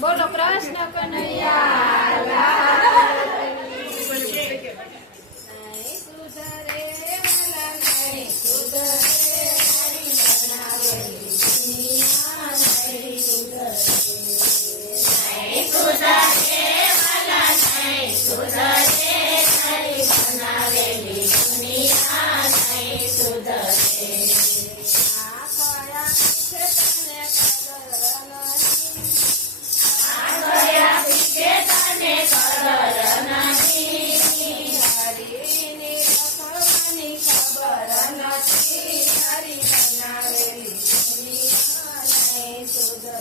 બોલો કૃષ્ણ કનૈયા લાલ કી. નહીં સુધરે વાલા નહીં સુધરે, તારી બનાવેલી દુનિયા નહીં સુધરે. નહીં સુધરે વાલા નહીં સુધરે, તારી બનાવેલી દુનિયા નહીં સુધરે. આ કયા પીછે તને કદર નહીં, હરીની રખવાની ખબર નથી, તારી બનાવેલી દુનિયા નહીં સુધરે.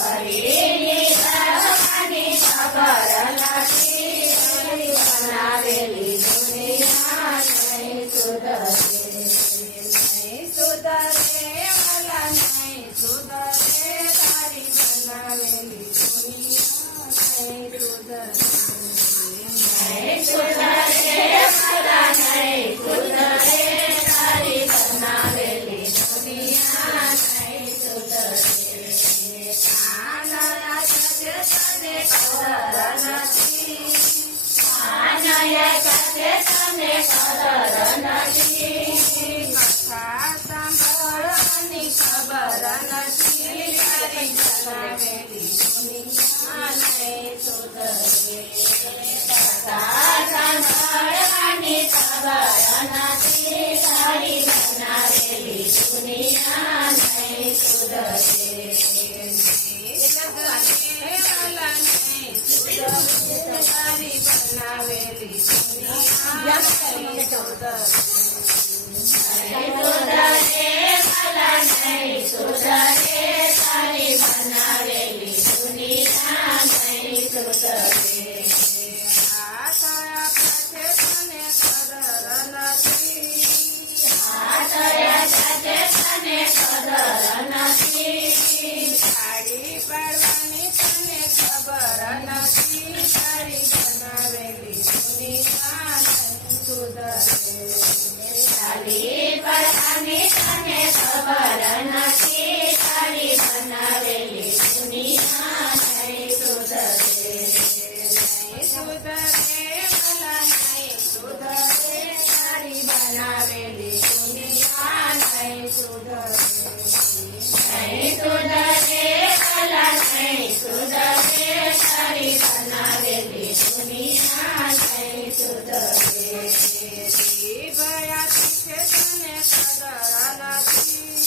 હરીની રખવાની ખબર નથી, તારી બનાવેલી દુનિયા નહીં સુધરે. નહીં સુધરે વાલા નહીં સુધરે, તારી બનાવેલી દુનિયા નહીં સુધરે. નહીં સુધરે વાલા નહીં સુધરે, તારી બનાવેલી દુનિયા નહીં સુધરે. કાનયા સાથે તને કદર નથી, કાનયા સાથે તને કદર નથી, કથા સાંભળવાની ખબર નથી, તારી બનાવેલી દુનિયા નહીં સુધરે. કથા સાંભળવાની ખબર નથી, તારી બનાવેલી દુનિયા નહીં સુધરે. વાલા નહીં સુધરે, તારી બનાવેલી દુનિયા નહીં સુધરે. વાલા નહીં સુધરે, તારી બનાવેલી દુનિયા નહીં સુધરે. આ કયા પાસે તને કદર નથી, આ કયા સાથે તને કદર નથી, તાળી પાડવાની તને ખબર નથી, તારી બનાવેલી દુનિયા નહીં સુધરે. તાળી પાડવાની તને ખબર નથી, તારી બનાવેલી દુનિયા નહીં સુધરે. નહીં સુધરે વાલા નહીં સુધરે, તારી બનાવેલી દુનિયા નહીં સુધરે. નહીં સુધરે વાલા નહીં સુધરે, તારી બનાવેલી દુનિયા નહીં સુધરે. ભયા પીછે તને કદર નથી,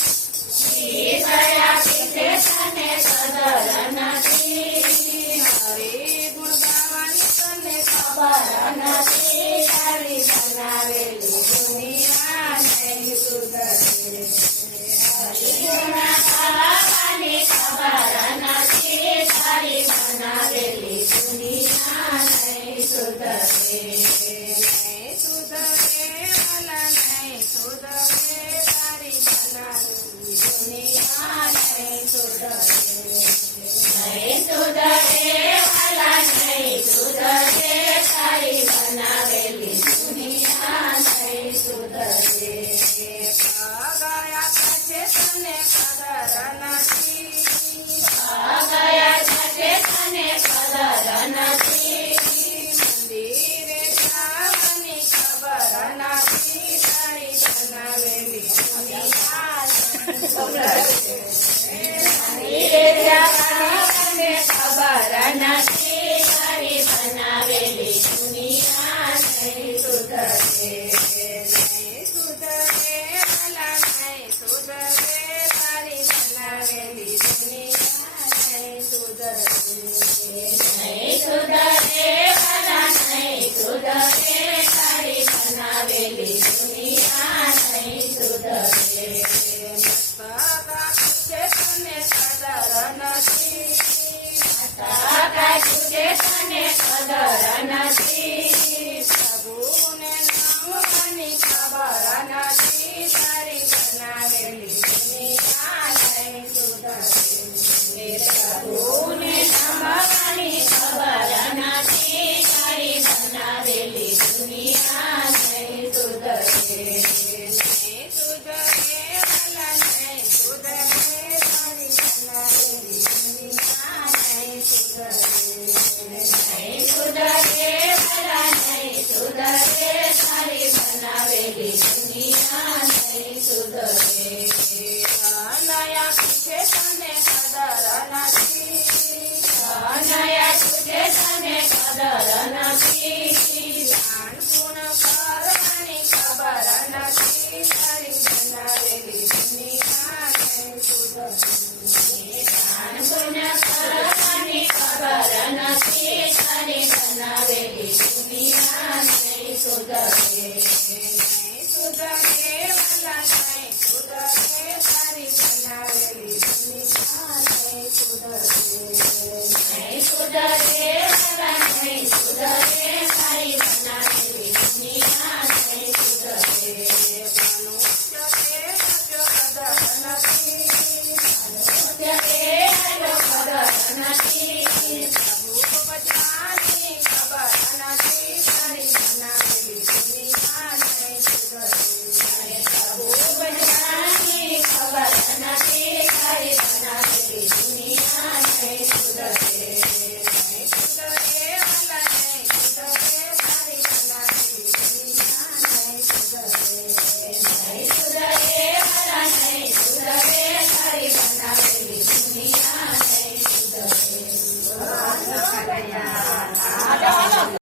ભયા પીછે તને કદર નથી, હરે ગુણ ગાવાની તને ખબર નથી, તારી બનાવેલી દુનિયા નહીં સુધરે. હરિગુણ ગાવાની ખબર નથી, તારી બનાવેલી દુનિયા નહીં સુધરે. નહીં સુધરે વાલા નહીં સુધરે, તારી બનાવેલી દુનિયા નહીં સુધરે. નહીં સુધરે વાલા નહીં સુધરે, તારી બનાવેલી દુનિયા નહીં સુધરે. ગયા પછી તને કદર નથી, ગયા પછી તને કદર નથી, મંદિરે જવાની ખબર નથી, તારી બનાવેલી દુનિયા નહીં સુધરે. મંદિરે જવાની તને ખબર નથી, તારી બનાવેલી દુનિયા નહીં સુધરે. નહીં સુધરે વાલા નહીં સુધરે, તારી બનાવેલી દુનિયા નહીં સુધરે. નહીં સુધરે વાલા નહીં સુધરે, તારી બનાવેલી દુનિયા નહીં સુધરે. સગા પૂછે તને કદર નથી, સગા પૂછે તને કદર નથી, પ્રભુને નામવાની ખબર નથી, તારી બનાવેલી દુનિયા નહીં સુધરે. પ્રભુને નામવાની ખબર નથી, તારી બનાવેલી દુનિયા નહીં સુધરે. નહીં સુધરે વાલા નહીં સુધરે, દુનિયા નહીં સુધરે. નયા પૂછે તને કદર નથી. નયા પૂછે તને કદર નથી. દાન પૂર્ણ કરવાની ખબર નથી. તારી બનાવેલી દુનિયા નહીં સુધરે. દાન પુણ્ય કરવાની ખબર નથી. તારી બનાવેલી દુનિયા નહીં સુધરે. નહીં સુધરે વાલા નહીં સુધરે. તારી બનાવેલી દુનિયા નહીં સુધરે. નહીં સુધરે